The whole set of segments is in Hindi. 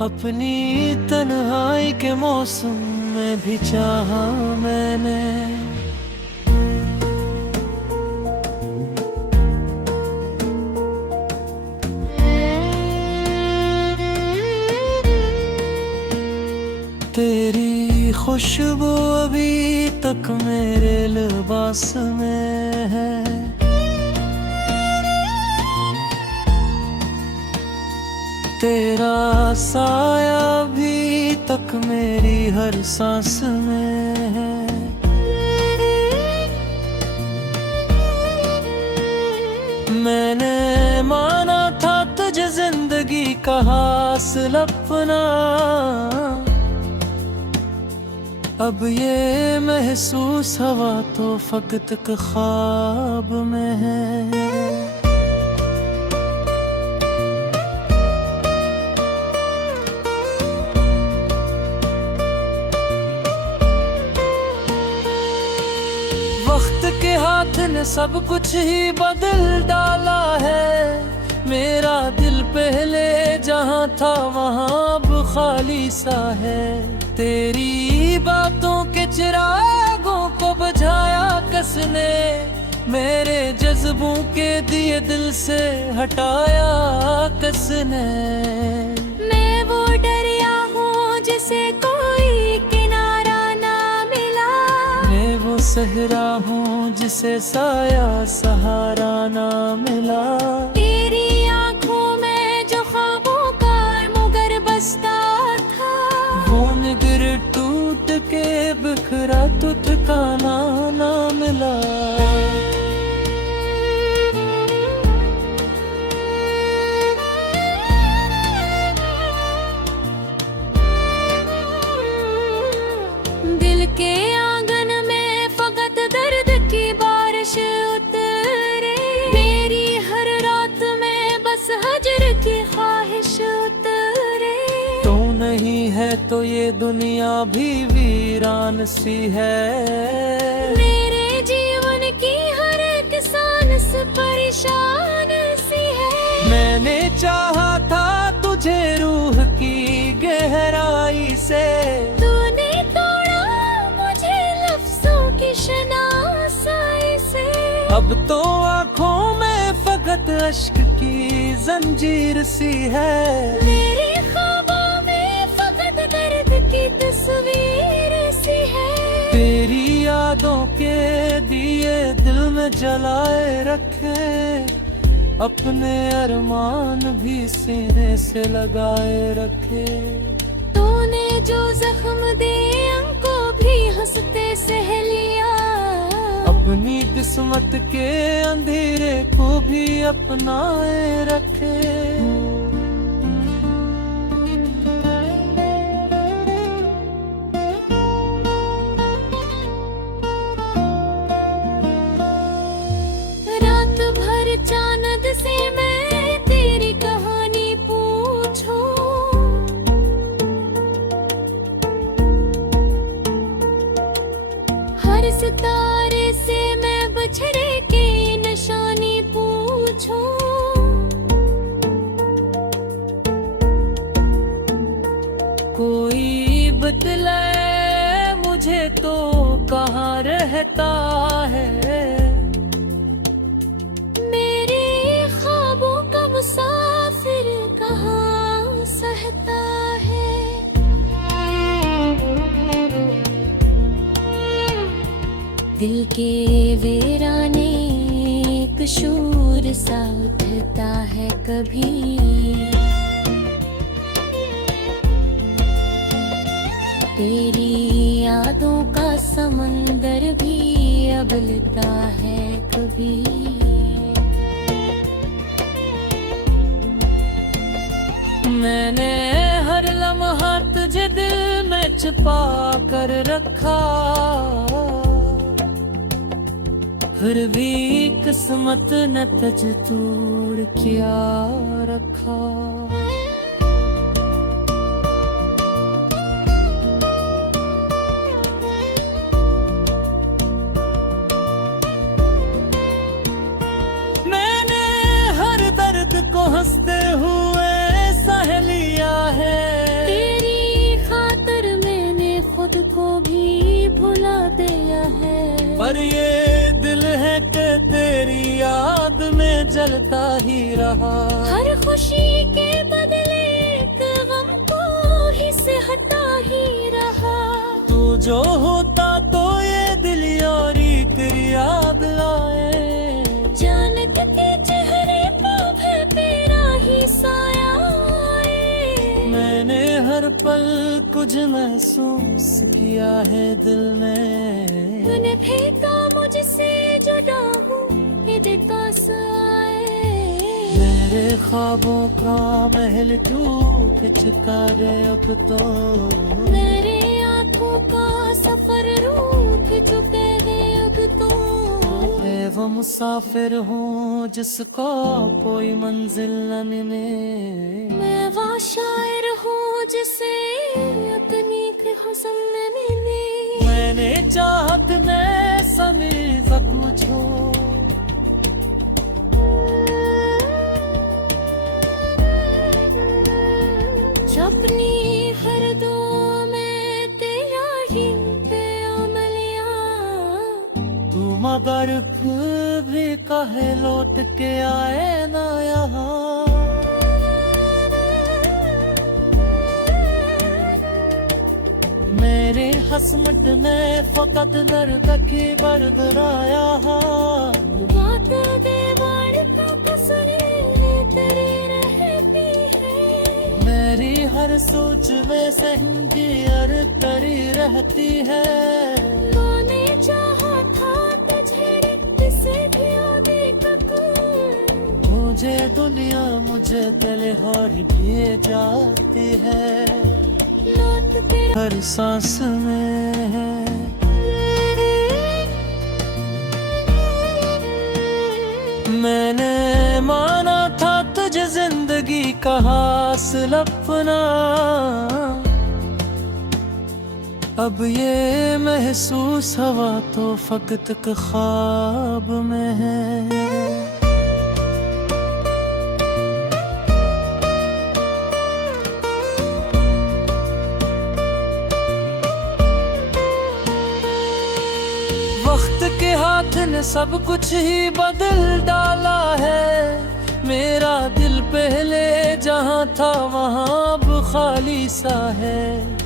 अपनी तन्हाई के मौसम में भी चाहा मैंने। तेरी खुशबू अभी तक मेरे लिबास में है। तेरा साया भी तक मेरी हर सांस में है। मैंने माना था तुझे जिंदगी का हासिल अपना, अब ये महसूस हवा तो फकत एक ख्वाब में है। वक्त के हाथ ने सब कुछ ही बदल डाला है। मेरा दिल पहले जहां था वहां अब खाली सा है। तेरी बातों के चिरागों को बुझाया किसने, मेरे जज्बों के दिए दिल से हटाया किसने। मैं वो दरिया हूँ जिसे कोई किनारा ना मिला, मैं वो सहरा हूँ जिसे साया सहारा ना मिला। तेरी आंखों में जो ख्वाबों का मुगर बसता था, वो निगर टूट के बिखरा तो ठिकाना ना मिला। दिल के आंगन में फकत दर्द की बारिश उतरे, मेरी हर रात में बस हजर की ख्वाहिश उतरे। तो नहीं है तो ये दुनिया भी वीरान सी है। मेरे जीवन की हर एक सांस परेशान सी है। मैंने चाहा था तुझे रूह की गहराई से, तूने तोड़ा मुझे लफ्जों की शनासाई से। अब तो आँखों में फकत अश्क की जंजीर सी है। मेरे ख्वाबों में फकत दर्द की तस्वीर सी है। तेरी यादों के दिए दिल में जलाए रखे, अपने अरमान भी सीने से लगाए रखे। तूने जो जख्म दिए उनको भी हंसते सह लिया, अपनी किस्मत के अंधेरे को भी अपनाए रखे। रात भर चांद से मैं तेरी कहानी पूछूं, हर सितारे से मैं बछड़े की निशानी पूछूं। कोई बतलाए मुझे तो कहाँ रहता है। मेरे ख्वाबों का मुसाफिर कहाँ सहता है। दिल के वीराने एक शूर सा उठता है कभी, तेरी यादों का समंदर भी अबलता है कभी। मैंने हर लम्हा तुझे दिल में छुपा कर रखा, फिर भी किस्मत न तुझ तोड़ क्या रखा। मैंने हर दर्द को हंसते हुए सह लिया है, पर ये दिल है कि तेरी याद में जलता ही रहा। हर खुशी के बदले एक गम को ही से हटा ही रहा। तू जो होता तो ये दिल यारी तेरी याद लाए। जानत के चेहरे पे तेरा ही साया आए। मैंने हर पल कुछ महसूस किया है दिल में। तूने फेंका मुझसे जुदा हूँ ये पास आए। मेरे ख्वाबों का महल टूट चुका रे अब तो। मेरे आँखों का सफर रूठ चुके हैं अब तो। मैं वो मुसाफिर हूँ जिसको कोई मंजिल न मिले। मैं वो शायर हूँ जिसे अपनी के हुस्न न मिले। मैंने चाहत में सभी सब कुछ हो। अपनी हर दो में तेरा ही मिलिया। तू मगर फिर भी कहे लौट के आए ना यहाँ। मेरे हसमत ने फकत दर्द की बरदराया। बात दीवार का कसरे तेरी रहती है। मेरी हर सोच में सहंगी अर करी रहती है। तूने चाहा था तुझे किसे भी तक। मुझे दुनिया मुझे तेरे हार भी जाती है। लौट के हर सांस में है। मैंने माना था तुझे जिंदगी का हासिल अपना। अब ये महसूस हवा तो फकत एक ख्वाब में है। वक्त के हाथ ने सब कुछ ही बदल डाला है। मेरा दिल पहले जहां था वहां अब खाली सा है।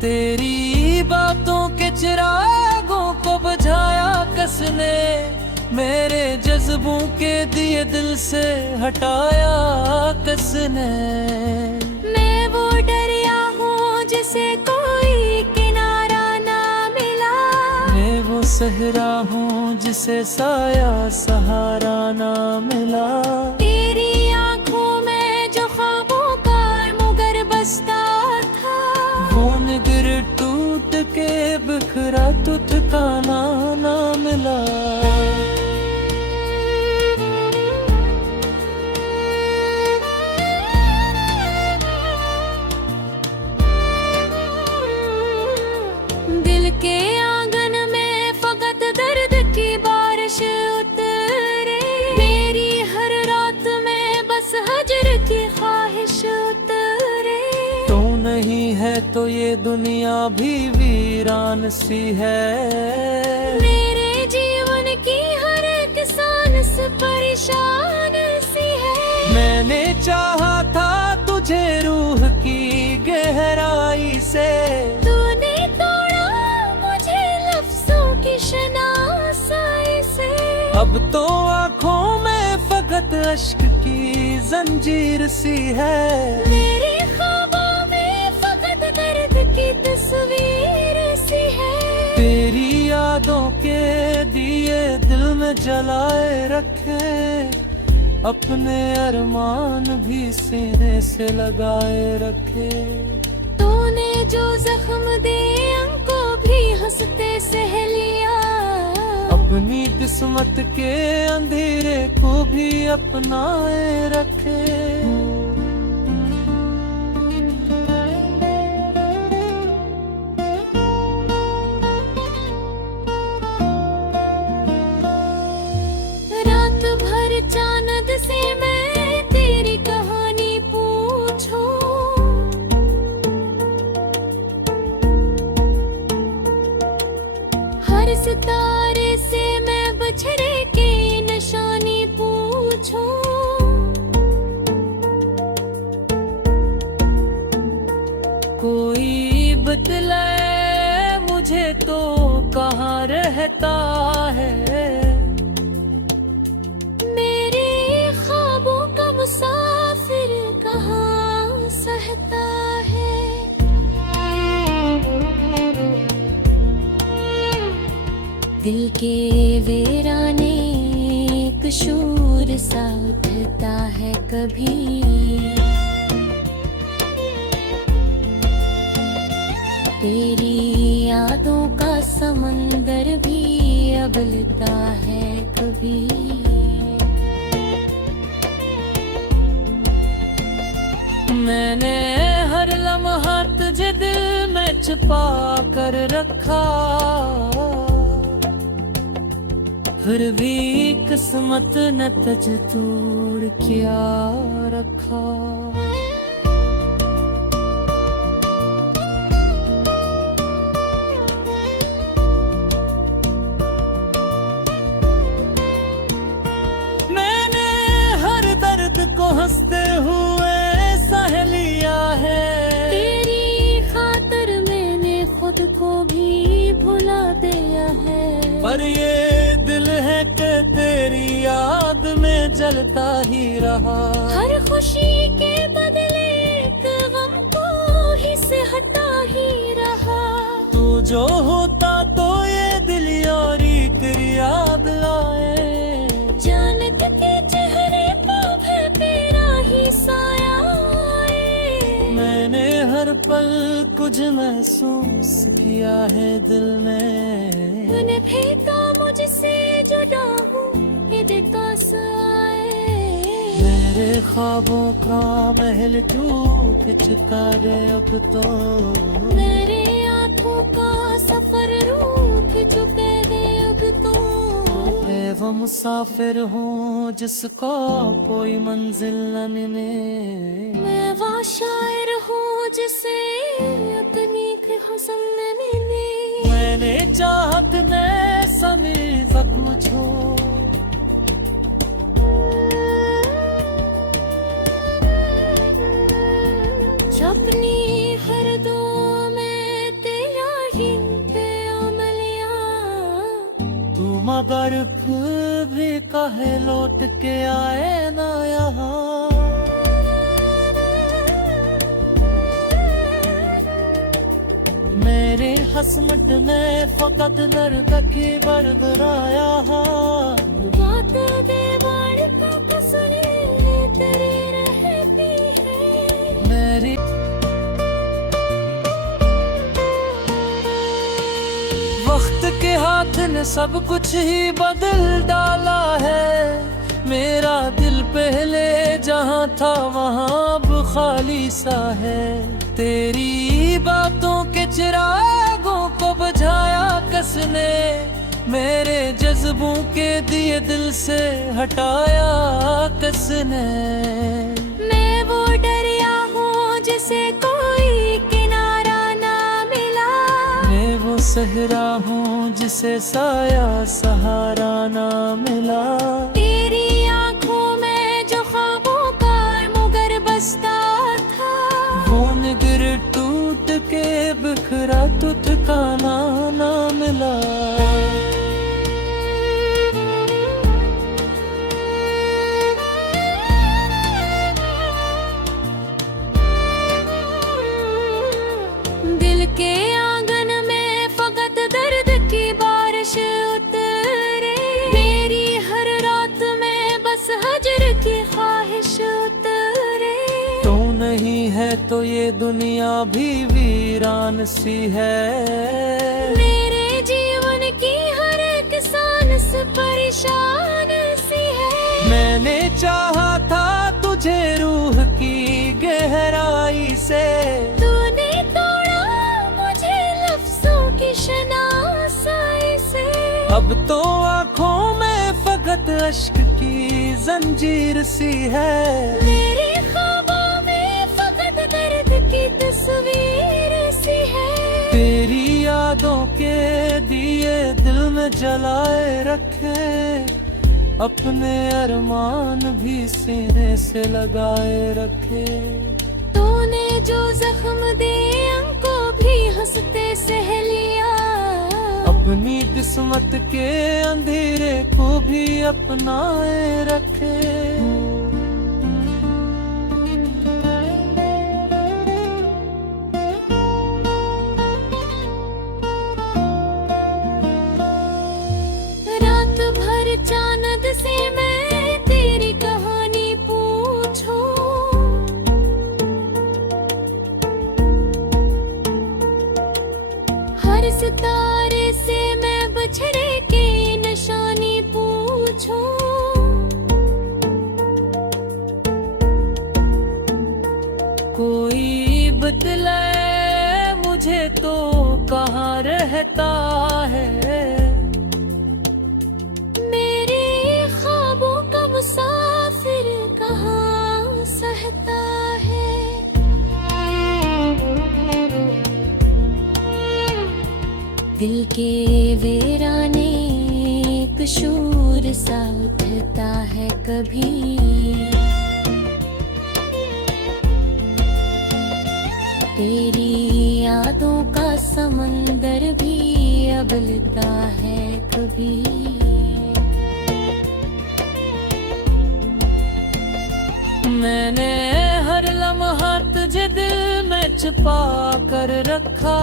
तेरी बातों के चिरागों को बुझाया किसने। मेरे जज्बों के दिए दिल से हटाया किसने। मैं वो दरिया हूँ जिसे कोई किनारा ना मिला। मैं वो सहरा हूँ जिसे साया सहारा ना मिला। तेरी आँखों में जो ख्वाबों का मुगर बसता था। वो निगर टूट के बिखरा तो ठिकाना ना मिला। दिल के आंगन में फकत दर्द की बारिश उतरे। मेरी हर रात में बस हजर की ख्वाहिश उतरे। तू नहीं है तो ये दुनिया भी वीरान सी है। मेरे जीवन की हर एक सांस परेशान सी है। मैंने चाहा था तुझे रूह की गहराई से। तूने तोड़ा मुझे लफ्जों की शनासाई से। अब तो आँखों में फकत अश्क की जंजीर सी है। मेरे ख्वाबों में फकत दर्द की तस्वीर सी है। तेरी यादों के दिए दिल में जलाए रखे। अपने अरमान भी सीने से लगाए रखे। तूने जो जख्म दिए उनको भी हंसते सह लिया। अपनी किस्मत के अंधेरे को भी अपनाए रखे। रात भर चांद से मैं तेरी कहानी पूछूं। हर सितारे से मैं बतलाए मुझे तो कहाँ रहता है। मेरे ख्वाबों का मुसाफिर कहाँ सहता है। दिल के वीराने एक शूर सा उठता है कभी। तेरी यादों का समंदर भी अगलता है कभी। मैंने हर लम्हा तुझे दिल में छुपा कर रखा, फिर भी किस्मत ने तुझ तोड़ क्या रखा। मैंने हर दर्द को हंसते हुए सह लिया है। तेरी खातिर मैंने खुद को भी भुला दिया है। पर ये दिल है कि तेरी याद में जलता ही रहा। हर खुशी के बदले एक गम को ही से हटा ही रहा। तू जो होता तो ये दिल यारी तेरी याद लाए। जानत के चेहरे पर तेरा ही साया आए। मैंने हर पल कुछ महसूस किया है दिल में। तूने फेंका मुझसे जुदा हूँ इदकास आए। मेरे ख्वाबों का महल टूट चुका रे अब तो। मेरे आँखों का सफर रूठ चुके हैं अब तो। मैं वो मुसाफिर हूँ जिसको कोई मंजिल न मिले। मैं वो शायर हूँ जिसे अपनी हुस्न न मिली। मैंने चाहत में समी पूछो। अपनी हर दो में तेरा ही अमलिया। तू मगर फिर भी कहे लौट के आए ना यहाँ। मेरे हसमत ने फकत नर्तकी बरदराया। बात देवार का कसरे तेरे रहती है। मेरी वक्त के हाथ ने सब कुछ ही बदल डाला है। मेरा दिल पहले जहाँ था वहाँ अब खाली सा है। तेरी बातों के चिरागों को बुझाया किसने। मेरे जज्बों के दिए दिल से हटाया किसने। मैं वो दरिया हूँ जिसे कोई किनारा ना मिला। मैं वो सहरा हूँ जिसे साया सहारा ना मिला। तेरी आँखों में जो ख्वाबों का मुगर बसता था। वो निगर टूट के बिखरा तो ठिकाना ना मिला। दिल के आंगन में फकत दर्द की बारिश उतरे। मेरी हर रात में बस हजर की ख्वाहिश उतरे। तू नहीं है तो ये दुनिया भी वीरान सी है। मेरे जीवन की हर एक सांस परेशान सी है। मैंने चाहा था तुझे रूह की गहराई से। तूने तोड़ा मुझे लफ्जों की शनासाई से। अब तो आँखों में फकत अश्क की जंजीर सी है। मेरे ख्वाबों में फकत दर्द की तस्वीर सी है। तेरी यादों के दिए दिल में जलाए रखे। अपने अरमान भी सीने से लगाए रखे। तूने जो जख्म दिए उनको भी हंसते सहेलियां, अपनी किस्मत के अंधेरे को भी अपनाए रखे। रात भर चांद से मैं तेरी कहानी पूछूं, हर सितारे से मैं बछड़े की निशानी पूछूं। कोई बतलाए मुझे तो कहाँ रहता है, मेरे ख्वाबों का मुसाफिर कहाँ सहता है। दिल के वीराने एक शूर सा उठता है कभी, तेरी यादों का समंदर भी अगलता है कभी। मैंने हर लम्हा तुझे दिल में छुपा कर रखा,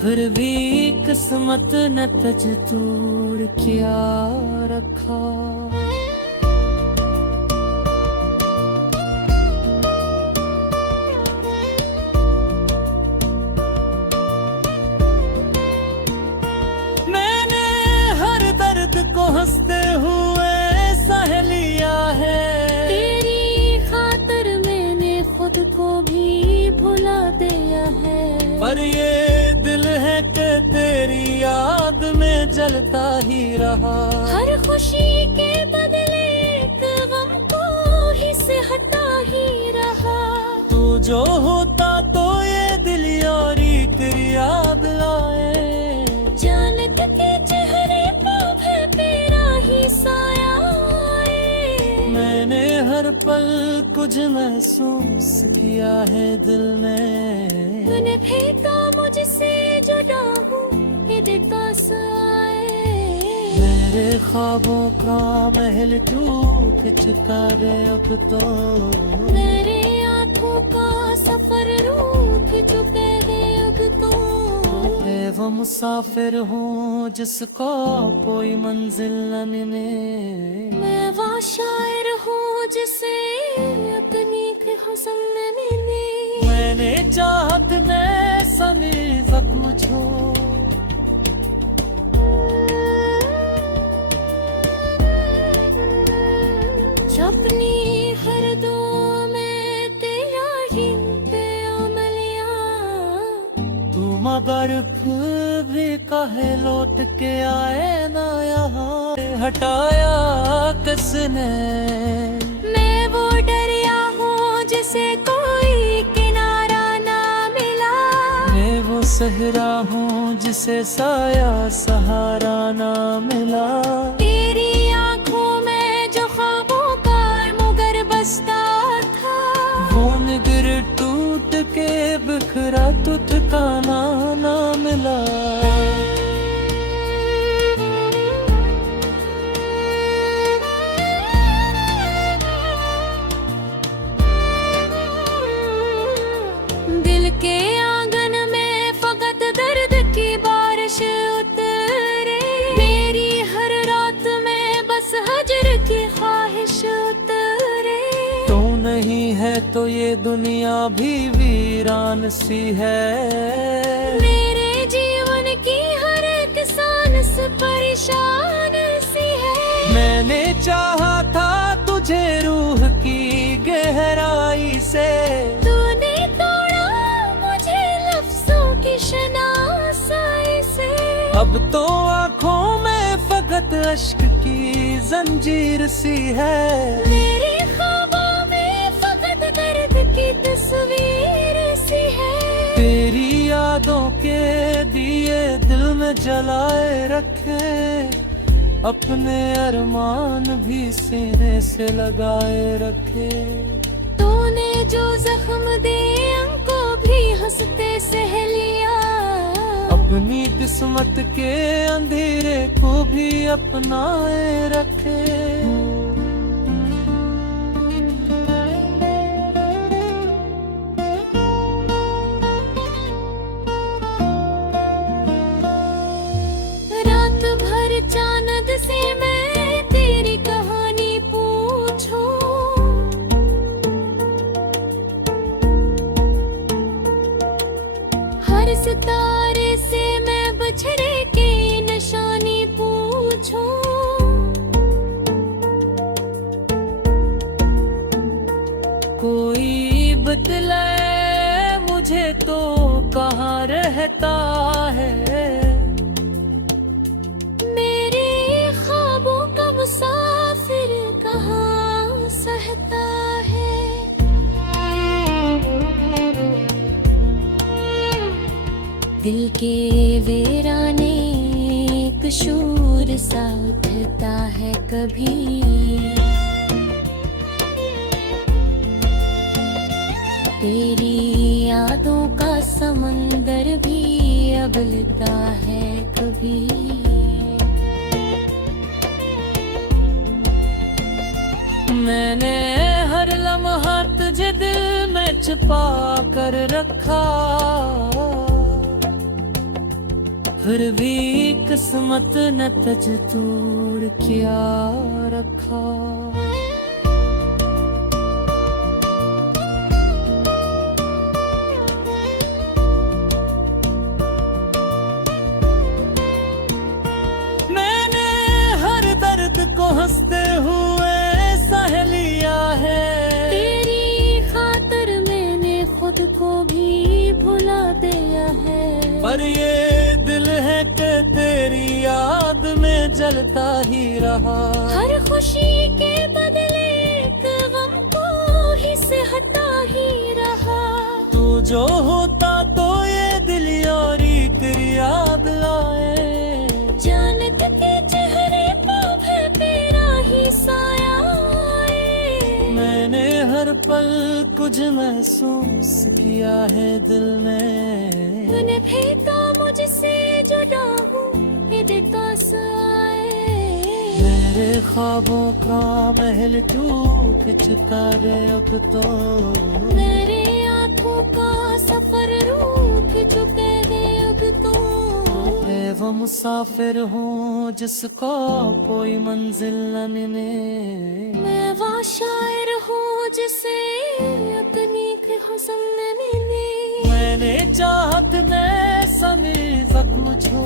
फिर भी किस्मत न तुझ तोड़ क्या रखा। मैंने हर दर्द को हंसते हुए सह लिया है, तेरी खातिर मैंने खुद को भी भुला दिया है। पर ये दिल है कि तेरी याद में जलता ही रहा। हर खुशी के बदले एक गम को ही से हटा ही रहा। तू जो होता तो ये दिल यारी तेरी याद लाए, जानत के चेहरे पे भी तेरा ही साया आए। मैंने हर पल कुछ महसूस किया है दिल में, तूने फेंका मुझसे जुदा हूँ ये दितास आए। मेरे ख्वाबों का महल टूट चुका रे अब तो, मेरे आँखों का सफर रूठ चुके हैं अब तो। मैं वो मुसाफिर हूँ जिसको कोई मंजिल न मिले, मैं वो शायर हूँ जिसे अपनी के हुस्न न मिले। मैंने चाहत में समी जख्म छो, अपनी हर दो में तेरा ही प्यामलिया। तू मगर फिर भी कहे लौट के आए ना यहाँ, हटाया किसने। मैं वो दरिया हूँ जिसे कोई किनारा ना मिला, मैं वो सहरा हूँ जिसे साया सहारा ना मिला। तेरी आँखों में जो ख्वाबों का मुगर बसता था, वो निगर टूट के बिखरा तो ठिकाना ना मिला। दिल के आंगन में फकत दर्द की बारिश उतरे, मेरी हर रात में बस हजर की ख्वाहिश उतरे। तू नहीं है तो ये दुनिया भी वीरान सी है, मेरे जीवन की हर एक सांस परेशान सी है। मैंने चाहा था तुझे रूह की गहराई से, तूने तोड़ा मुझे लफ्जों की शनासाई से। अब तो आँखों में फकत अश्क की जंजीर सी है। मेरे ख्वाबों में फकत दर्द की तस्वीर सी है। तेरी यादों के दिए दिल में जलाए रखे, अपने अरमान भी सीने से लगाए रखे। तूने जो जख्म दिए हमको भी हंसते सहेलियां। अपनी किस्मत के अंधेरे को भी अपनाए रखे। रात भर चांद से मैं तेरी कहानी पूछूं। हर सितारे से मैं बछड़े की निशानी पूछूं। कोई बतलाए मुझे तो कहाँ रहता है। मेरे ख्वाबों का मुसाफिर कहाँ सहता है। दिल के वीराने एक शूर सा उठता है कभी। तेरी यादों का समंदर भी अगलता है कभी। मैंने हर लम्हा तुझे दिल में छुपा कर रखा। फिर भी किस्मत ने तुझ तोड़ क्या रखा। मैंने हर दर्द को हंसते हुए सह लिया है। तेरी खातिर मैंने खुद को भी भुला दिया है। पर ये दिल है कि तेरी याद में जलता ही रहा। हर खुशी के बदले एक गम को ही सहता ही रहा। तू जो होता तो ये दिल यारी तेरी याद आए। जानत के चेहरे पे भी तेरा ही साया आए। मैंने हर पल कुछ महसूस किया है दिल में। तूने फेंका मुझसे जुदा हूँ इत्तेकास आए। मेरे ख्वाबों का महल टूट चुका रे अब तो। मेरे आँखों का सफर रुक चुके हैं अब तो। मैं वो मुसाफिर हूँ जिसको कोई मंजिल न मिले। मैं वो शायर हूँ जिसे अपनी की हुस्न न मिले। मैंने चाहत में समी जख्म छो